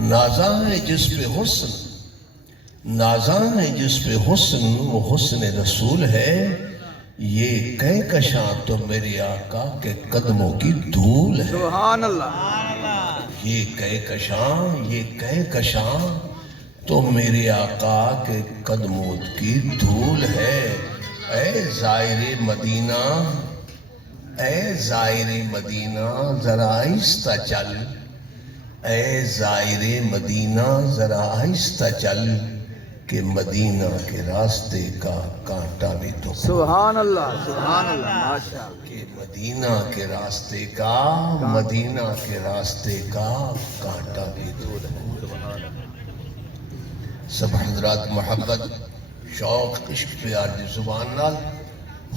نازاں ہے جس پہ حسن، نازاں ہے جس پہ حسن، وہ حسن رسول ہے، یہ کہکشاں تو میرے آقا کے قدموں کی دھول ہے۔ سبحان اللہ۔ یہ کہکشاں، یہ کہکشاں تو میرے آقا کے قدموں کی دھول ہے۔ اے زائر مدینہ، اے زائر مدینہ ذرا آہستہ چل، اے زائر مدینہ ذرا آہستہ چل، کہ مدینہ کے راستے کا کانٹا بھی تو سبحان اللہ، سبحان اللہ، ماشاء اللہ۔ کہ مدینہ کے راستے کا، مدینہ کے راستے کا کانٹا بھی دور ہے۔ سب حضرات محبت، شوق، عشق پیار دی زبان نال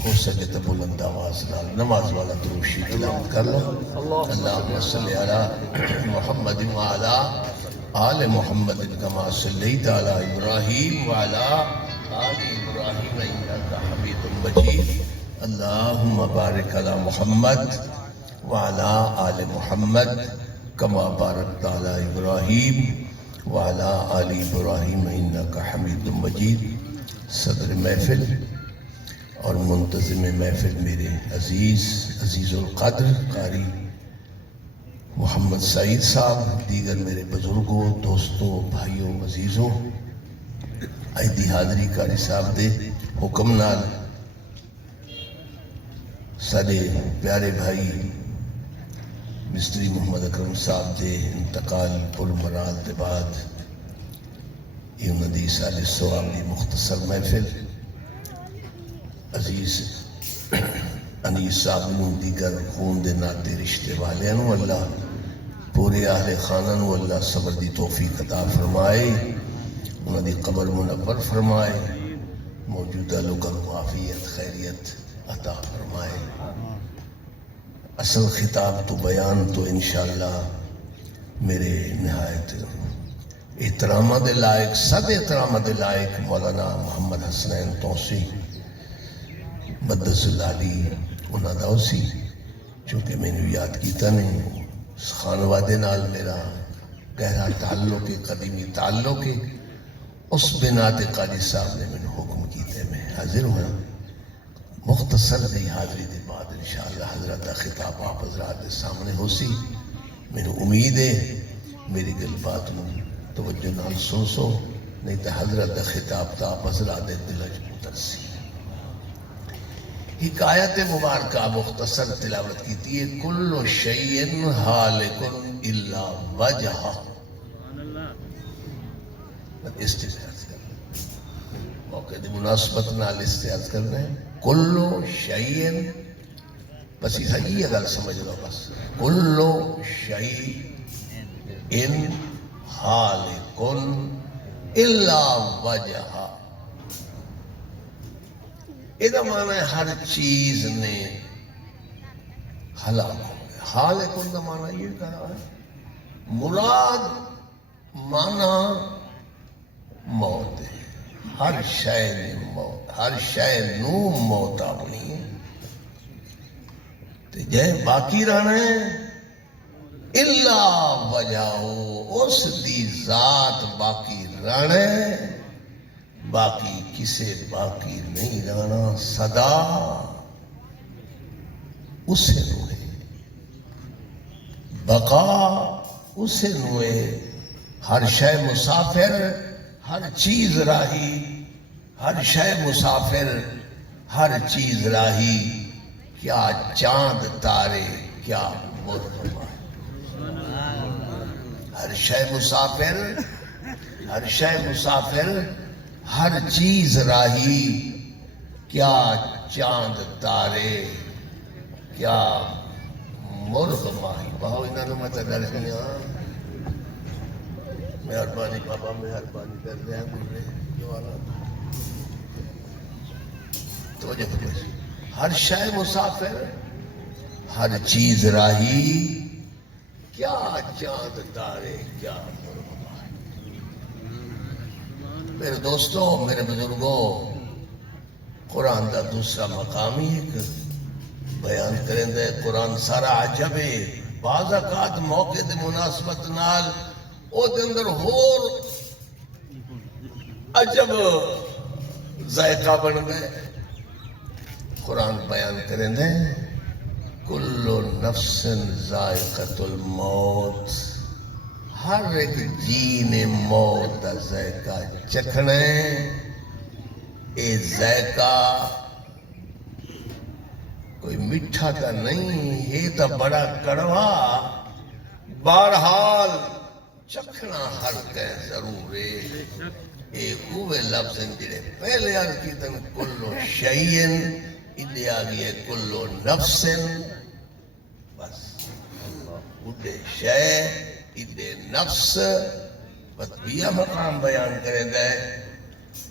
ہو سکے تو بلند آواز نال نماز والا درود شریف تلاوت کر لو۔ اللہم صلی علی محمد وعلی آل محمد کما صلیت علی ابراہیم وعلی آل ابراہیم انک حمید مجید۔ اللہم بارک علی محمد وعلی آل محمد کما بارکت علی ابراہیم وعلی آل ابراہیم انک حمید مجید۔ صدر محفل اور منتظم محفل میرے عزیز القدر قاری محمد سعید صاحب، دیگر میرے بزرگوں، دوستوں، بھائیوں، عزیزوں، ایدی حاضری قاری صاحب دے حکم نال سارے پیارے بھائی مستری محمد اکرم صاحب دے انتقال پر مرال دے بعد یہ انہوں دی سال سواب دی مختصر محفل عزیز انیس صاحب نو دیگر خون دے ناتے رشتے والے نو اللہ پورے اہل خانہ نو اللہ صبر دی توفیق عطا فرمائے، انہوں دی قبر منور فرمائے، موجودہ لوگوں کو عافیت خیریت عطا فرمائے۔ اصل خطاب تو بیان تو انشاءاللہ میرے نہایت احترامہ دے لائق، صد احترامہ دے لائق مولانا محمد حسنین توسی مدس اللہ علی انہاں دا اسی، چونکہ میں نے یاد کیتا نہیں، خانوادے نال میرا گہرا تعلق ہے، قدیمی تعلق ہے، اس بنا تے قاری صاحب نے میں حکم کیتے میں حاضر ہوں۔ مختصر دی حاضری دے بعد انشاءاللہ حضرت دا خطاب آپ حضرات دے سامنے ہو سی۔ میں نے امید ہے میری گل بات نو توجہ نال سن سو، نہیں تو حضرت دا خطاب تا آپ حضرات دے دلج اتر سی۔ حکایت مبارکہ مختصر تلاوت کیتی ہے۔ کل شیء حالک الا وجہہ، استعارت کرنا موقع دی مناسبت نال استعارت کرنا ہے۔ کل شیء، بس یہ گل سمجھ لو، بس کل شیء حالک الا وجہہ، یہ معنی ہے ہر چیز نے ہلاک ہو گیا۔ حالک کا معنی یہ کہا ہے، مراد معنی موت ہے، ہر شے نے موت، ہر شے نو موت آنی ہے، تے جے باقی رہنا ہے الا وجہ، اس دی ذات باقی رہنا ہے، باقی کسے باقی نہیں رہنا، صدا اسے نو ہے، بقا اسے نو ہے۔ ہر شے مسافر، ہر چیز راہی، ہر شے مسافر، ہر چیز راہی، کیا چاند تارے کیا مرغ، ہر شے مسافر، ہر شے مسافر، ہر چیز راہی، کیا چاند تارے کیا مرغ ماہی۔ بہو انہوں نے مت ڈر گیا، مہربانی بابا مہربانی کر دیا گزرے جو والا توجہ فرمائیے۔ ہر شے مسافر، ہر چیز راہی، کیا چاند تارے کیا مرغ ماہی۔ میرے دوستوں، میرے بزرگوں، قرآن دا دوسرا مقامی ایک بیان کریں دے، قرآن سارا عجب ہے، بعض اوقات موقع دے مناسبت نال او دے اندر ہور عجب ذائقہ بن گئے. قرآن بیان کریں دے کل نفس ذائقۃ الموت، ہر ایک جی نے موت کا ذائقہ چکھنا ہے. اے ذائقہ کوئی میٹھا کا نہیں، یہ تو بڑا کڑوا. بہرحال چکھنا ہر کہیں ضرور ہے. ایک ہوئے لفظ جڑے پہلے عرض کی تن کلو شیئن، ادھے آگئے کلو نفسن. بس ادھے شے ادھے نفس. بس بیا مقام بیان کریں دے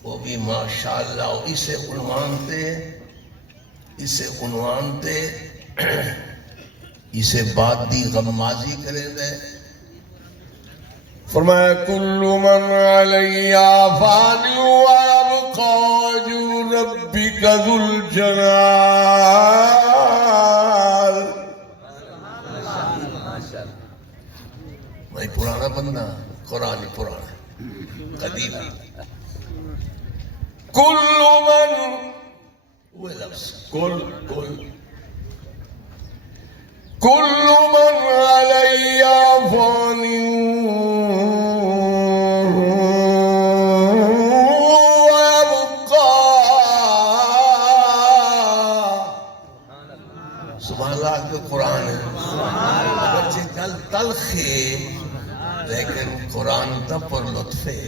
وہ بھی ماشاءاللہ اسے عنوان تے اسے بات دی غمازی کریں دے. فرمایا کل من علیہ فان ویبقى وجہ ربک ذو الجلال. میں پرانا بندہ، قرآن پرانا قدیم. کل من وہ لفظ کل من علیہ فان ویبقى. سبحان اللہ کے قرآن ہے. اگرچہ کل تلخ ہے لیکن قرآن تا پر لطف ہے.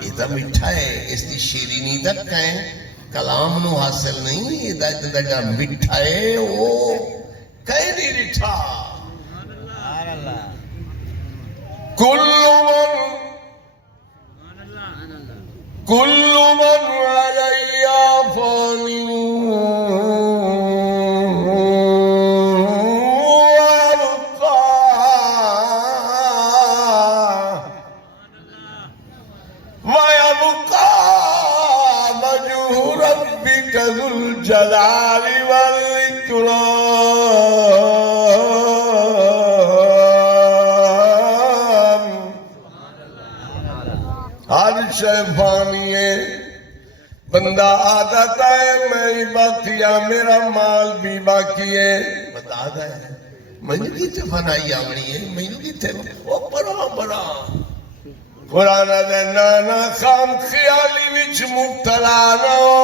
یہ تا مٹھا ہے، اس کی شیرینی تک کہیں کلام نو حاصل نہیں. ہدایت دا مٹھا ہے وہ کہیں نہیں رٹھا. کل من علیہ فان ذو الجلال والإكرام. ہر شے فانی ہے. بندہ عادت ہے میں ہی باقی ہے، میرا مال بھی باقی ہے. بتا دے مجھے کیتے فنائی آمنی ہے، مجھے کیتے وہ بڑا قرآن دے نانا خام خیالی وچ مبتلا نہ ہو.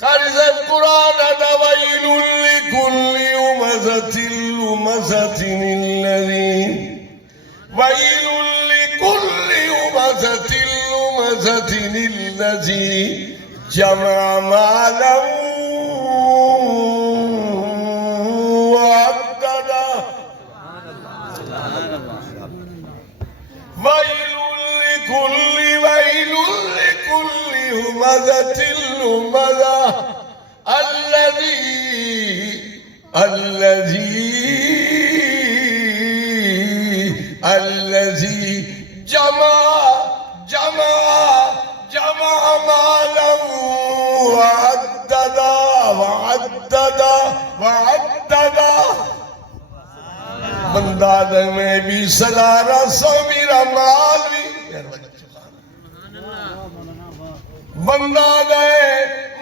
قرض قرآن دا ویل لکل ہمزۃ لمزۃ الذی ویل لکل ہمزۃ لمزۃ الذی جمع مالا وعددا. ویل لکل ہمزۃ لمزۃ الذی جمع مالا وعددا. بندہ دے میں بھی صدا رسا میرا مال بھی. بندہ دے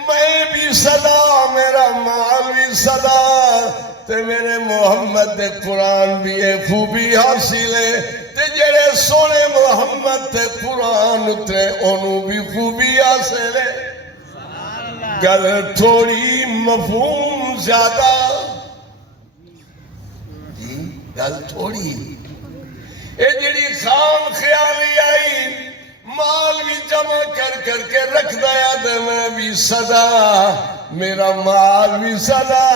میں بھی صدا میرا مال بھی صدا. تے میرے محمد دے قرآن بھی ہے خوبی حاصل ہے. تے جڑے سونے محمد دے قرآن اترے انہوں بھی خوبی حاصل ہے. گل تھوڑی مفہوم زیادہ، گل تھوڑی. اے جڑی خام خیالی آئی مال بھی جمع کر کے رکھ دیا دے میں بھی صدا میرا مال بھی صدا.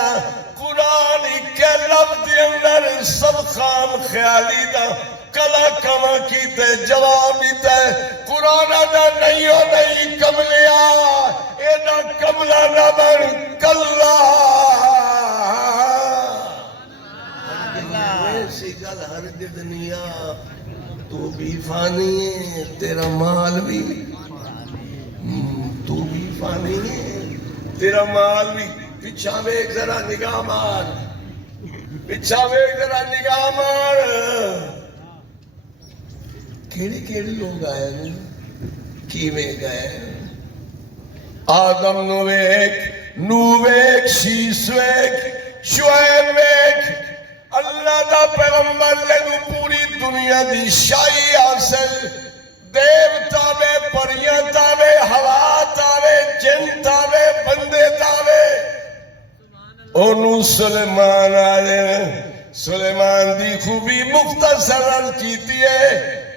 قرآن کے لفظ دے اندر سب خام خیالی دا کلا کما کیتے جواب دیتے. قرآن دا نہیں ہو نہیں کملیا اینا کملا نہ بن کلا. ایسی گل ہر دنیا تو بھی فانی ہے، تیرا مال بھی تو بھی فانی ہے، تیرا مال بھی. پچھا میں ایک ذرا نگاہ مار، پچھا میں ایک ذرا نگاہ مار. کیڑے لوگ آئے ہیں کیویں گئے آدم نو ویک نو ویک شیس ویک شعیب ویک اللہ دا پیغمبر لگو پوری دنیا دی شاہی حاصل دیوتا وے پریاں تاوے ہوا تاوے جن تاوے بندے تاوے انہوں سلیمان آئے سلیمان دی خوبی مختصر کیتی ہے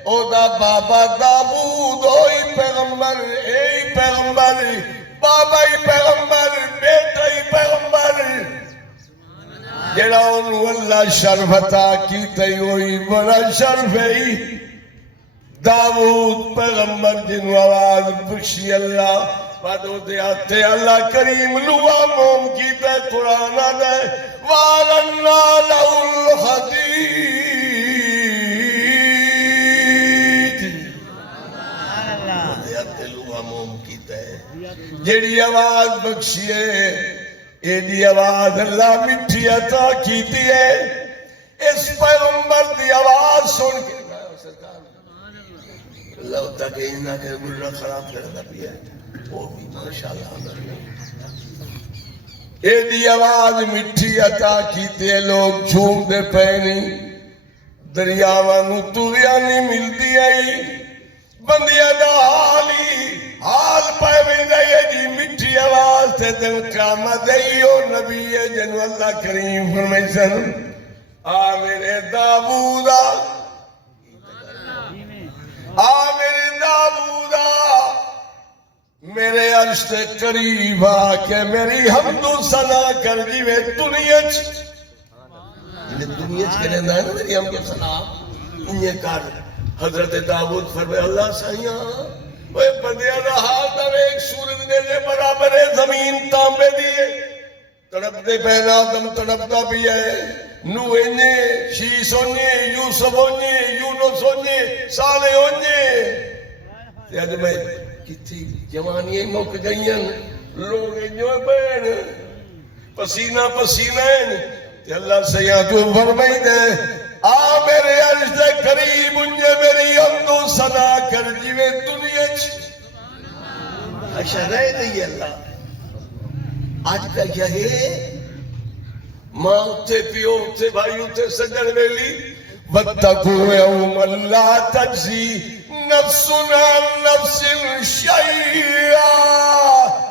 او دا بابا داود اوہی پیغمبر ایہی پیغمبر بابا ہی پیغمبر بیٹا ہی پیغمبر جڑا انہوں اللہ شرف عطا کیتے ہوئی بڑا شرف ہے داود پیغمبر جنہوں آواز بخشی اللہ پادو دے آتے اللہ کریم لوا موم کیتے قرآن آدھے وَعَلَنَّا لَهُ الْحَدِيدِ دے آتے لوا موم کیتے جیڑی آواز بخشی ہے ایڈی آواز اللہ مٹھی عطا کیتی ہے اس پیغمبر دی آواز سن کے اللہ تک انہا کہ گلرہ خراب کرنا بھی ہے وہ بھی ماشاءاللہ ایڈی آواز مٹھی عطا کیتے لوگ جھوم دے پہنی دریاوانو توریاں نہیں ملتی آئی بندیاں دا حال پائے بندہ یہ دی مٹھی آواز تے دل قیامت دیو نبی جنو اللہ کریم فرمائی سن میرے داوودا میرے داوودا میرے عرش تے قریب آ کے میری حمد و ثنا کر دیوے دنیا کے لیندہ ہے نا میری حمد و ثنا انہیں کر حضرت داود فرمائے اللہ سائیاں وہ بندیاں دا حال دا ایک سورج نے لے برابر زمین تانبے دیئے تڑپ دے پہنا آدم تڑپ دا بھی ہے نو انہیں شیس انہیں یوسف انہیں یونس انہیں صالح انہیں تیاد میں کتھی جوانی موک گئیں لوگ انجوے بین پسینہ پسینہ تے اللہ سیاں تو فرمائی دے میرے عرش دے قریب انجے میری حمد و ثنا کر جیوے دنیا اچھا رہ گئی اللہ آج کا یہ ماں اتے پیو اتے بھائی اتے سجن ویلی وَاتَّقُوا يَوْمًا لَا تَجْزِي نَفْسٌ عَنْ نَفْسٍ شَيْئًا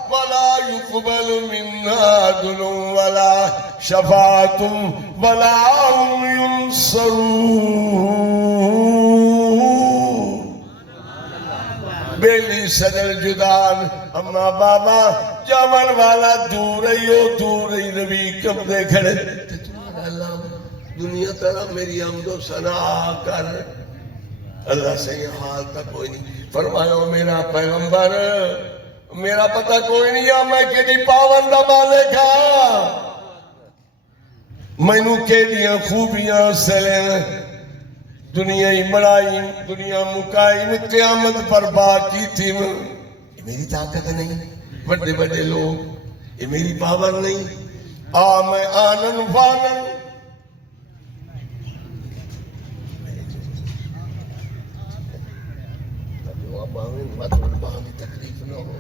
وَلَا يُقْبَلُ مِنْهَا عَدْلٌ وَلَا شَفَاعَةٌ وَلَا هُمْ يُنصَرُونَ بیلی صدر جدان اما بابا جامن والا دور رہی نبی کب دے کھڑے تمہارا اللہ دنیا طرح میری حمد و ثنا کر اللہ سے یہ حال تک کوئی نہیں فرمایا میرا پیغمبر میرا پتہ کوئی نہیں میں کیڑی پاوندہ مالک ہاں مینوں کیڑیاں خوبیاں سلیں دنیا ہی بڑائی دنیا مکائی قیامت پر باقی تھی یہ میری طاقت نہیں بڑے بڑے لوگ یہ میری پاور نہیں میں آنن فانن تکلیف نہ ہو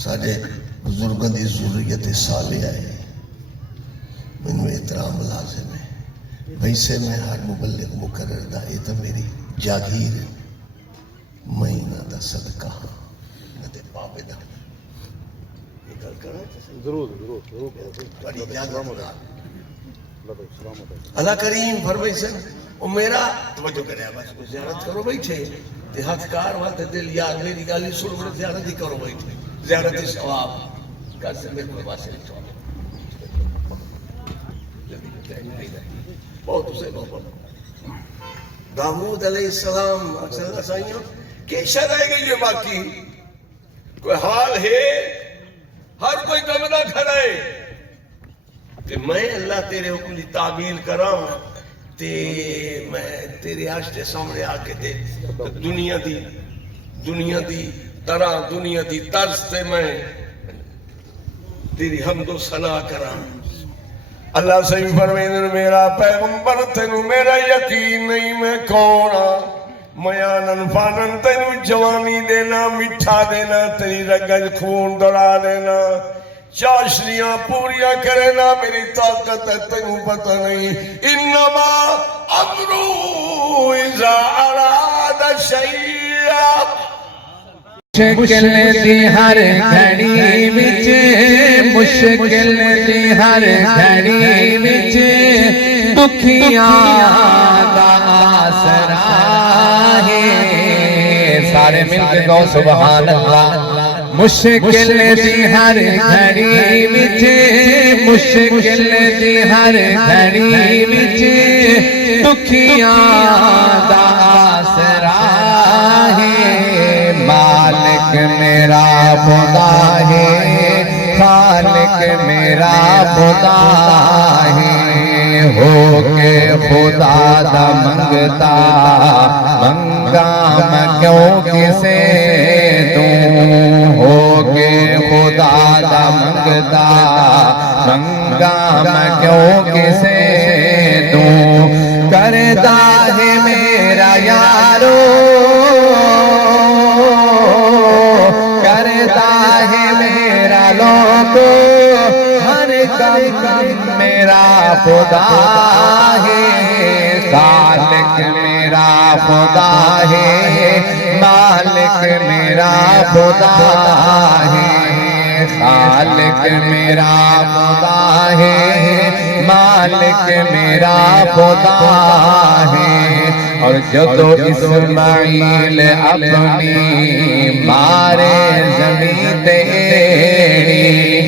سارے بزرگوں دی ضروریت صالح آئے میں احترام لازم ہے ویسے میں ہر مبلغ مقرر دا یہ تو میری جاگیر مہینہ دا صدقہ نہ دے پاپے دا یہ گل کرنا ضرور بڑی جاگیر اللہ کریم فرمائی سن وہ میرا توجہ کرے بس کو زیارت کرو بیٹھے تے ہاتھ کار والتے دل یار میری گالی سن بڑے زیارت ہی کرو بیٹھے زیارت ثواب کر سے میرے کو واسطے چھوڑ بہت اسے بہت داود علیہ السلام اکثر اللہ سائیوں کیشہ رہ گئی جو باقی کوئی حال ہے ہر کوئی کم نہ کھڑائے کہ میں اللہ تیرے حکم دی تعمیل کراؤں تے میں تیرے آشتے سامنے آ کے دے دنیا دی طرح دنیا دی طرز تے میں تیری حمد و ثنا کراں اللہ صحیح فرمیندن میرا پیغمبر تینو میرا یقین نہیں میں کون میں آنن فانن تینو جوانی دینا مٹھا دینا تیری رگج خون دوڑا دینا چاشنیاں پوریاں کرنا میری طاقت ہے تینو پتہ نہیں انما امرو اذا اراد شیئا مشکل دی ہر گھڑی وچ مشکل دی ہر گھڑی وچ دکھیاں دا آسرا ہے سارے مل کے کہو سبحان اللہ مشکل دی ہر گھڑی وچ مشکل دی ہر گھڑی وچ دکھیاں دا آسرا ہے مالک میرا خدا ہے خالق میرا خدا ہے ہو کے خدا دا منگتا منگا میں کیوں کسے دوں ہو کے خدا دا منگتا منگا میں کیوں کسے دوں کردا ہے میرا یارو ہر کم میرا خدا ہے خالق میرا خدا ہے مالک میرا خدا ہے خالق میرا خدا ہے مالک میرا خدا ہے اور جدو اسماعیل اپنی مارے زمین تیری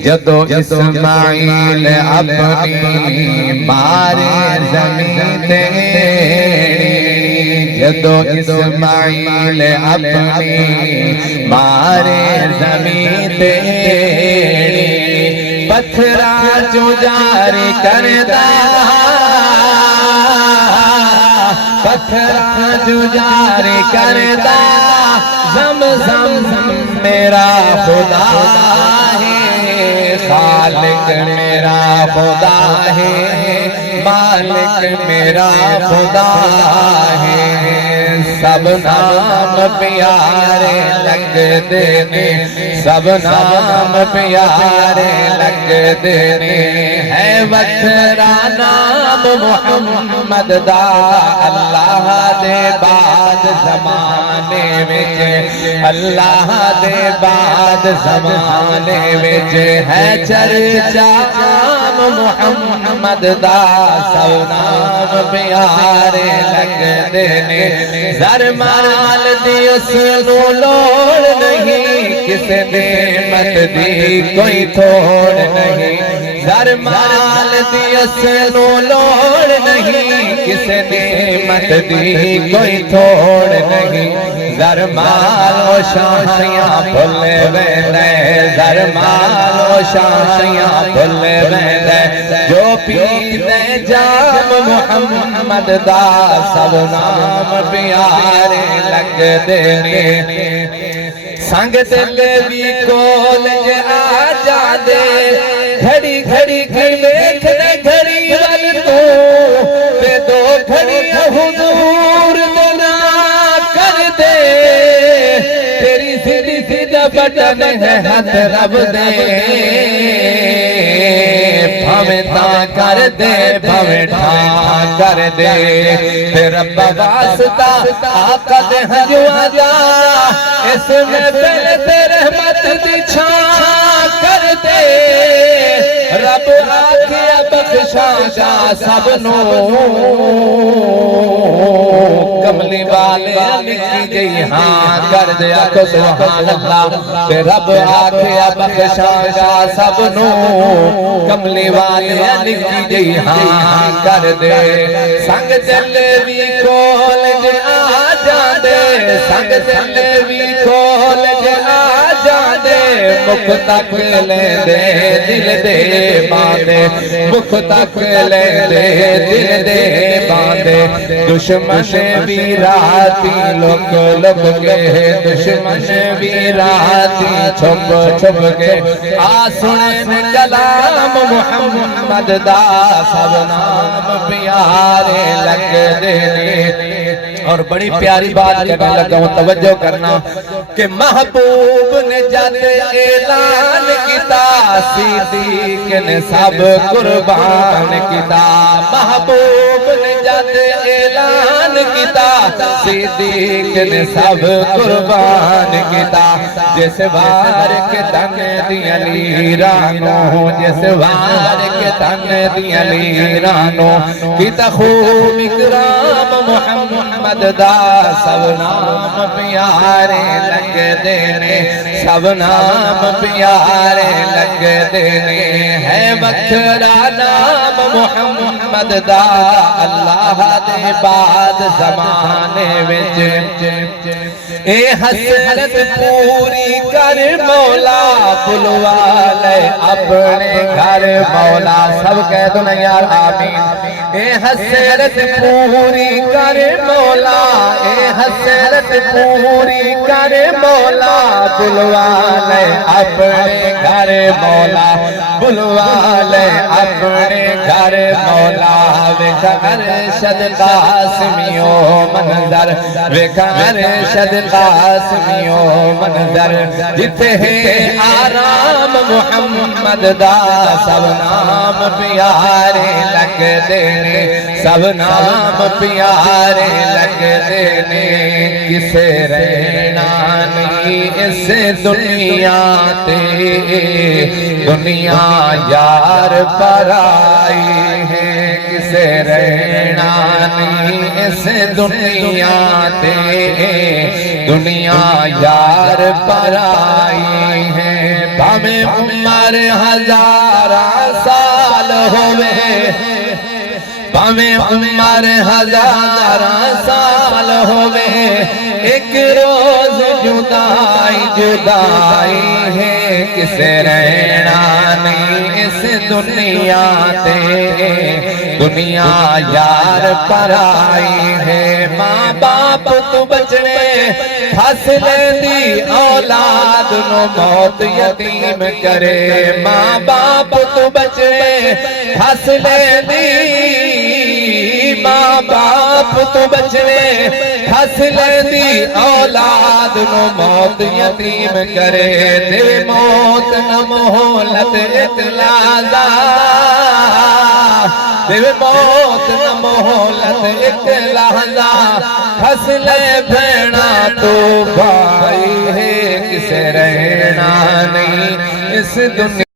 جدو اسماعیل اپنی مارے زمین تیری جدو اسماعیل اپنی مارے زمین تیری پتھرا جو جاری کردا پتھرا جو جاری کردا زمزم میرا خدا ہے خالق میرا خدا ہے مالک میرا خدا ہے سب نام پیارے لگتے نے سب نام پیارے لگتے نے ہے وکھرا نام محمد دا اللہ دے بعد زمانے وچ اللہ دے بعد زمانے وچ ہے چرچا عام محمد دا سب نام پیارے لگتے نے زر مال دی اس نو لوڑ نہیں کس نعمت دی کوئی تھوڑ نہیں زر مال دی اس نو لوڑ نہیں کس نعمت دی کوئی تھوڑ نہیں زر مال و شاشیاں بھل ویندے زر مال و شاشیاں بھل ویندے جو پیندے جام محمد دا سب نام پیارے لگدے نے سنگ دل بھی کولج آ جاندے گھڑی گھڑی ویکھ دے گھڑی ول تو تے دو گھڑیاں حضور دنا کر دے تیری سیدھی سیدھا بٹن ہے ہاتھ رب دے بھاویں تاں کر دے بھاویں ٹھاں کر دے تے رب واسطہ آقا دے ہنجواں دا اس میں پہلے تے رحمت دی چھاں کر دے رب آکھیا بخشاں گا سب نو کملی والے لکھی گئی ہاں کر دیا تو سبحان اللہ کہ رب آکھیا بخشاں گا سب نو کملی والے لکھی گئی ہاں کر دے سنگ دل بھی کولج آ جاندے سنگ دل بھی کولج آ جاندے مکھ تک لے دے دل دے باندے مکھ تک لے دے دل دے باندے دشمن بھی راتی لک لک کے دشمن بھی راتی چھپ چھپ کے آ سن کلام محمد دا سب نام پیارے لگ دینے اور بڑی پیاری بات کہنے لگا ہوں توجہ کرنا کہ محبوب نے جب اعلان کیتا صدیق نے سب قربان کیتا محبوب نے جب اعلان کیتا صدیق نے سب قربان کیتا جس وار کے تن دیاں لیرانوں جس وار کے تن دیاں لیرانوں کیتا خوب اکرام محمد دا سب نام پیارے لگ دینے سب نام پیارے لگ دینے ہے وکھرا نام محمد دا اللہ دے بعد زمانے وچ اے حسرت پوری کر مولا بلوا لے اپنے گھر مولا سب کہہ دو نا یار آمین اے حسرت پوری کر مولا اے حسرت پوری کر مولا بلوا لے اپنے گھر مولا بلوا لے اپنے گھر مولا ویکھا ارشد قاسمیوں منظر ویکھا ارشد قاسمیوں منظر جتھے ہے آرام محمد دا سب نام پیارے لگ دینے سب نام پیارے لگ دینے کسے رہنا نہیں اس دنیا تے دنیا یار پر آئی ہے کسے رہنا نہیں اس دنیا تے دنیا یار پر آئی ہے بھامیں عمر ہزارہ سال ہوئے بھامیں عمر ہزارہ سال ہوئے ایک روز جدائی جدائی ہے کسے رہنا نہیں اس دنیا تے دنیا یار پر آئی ہے ماں باپ تو بچنے ہس لیندی اولاد نو موت یتیم کرے ماں باپ تو بچنے ہس لیندی ماں باپ تو بچنے ہس لیندی اولاد نو موت یتیم کرے دے موت نہ مہلت اطلاع دے موت نہ مہلت اطلاع ہس لے بھیڑا تو بھائی ہے کسے رہنا نہیں اس دنیا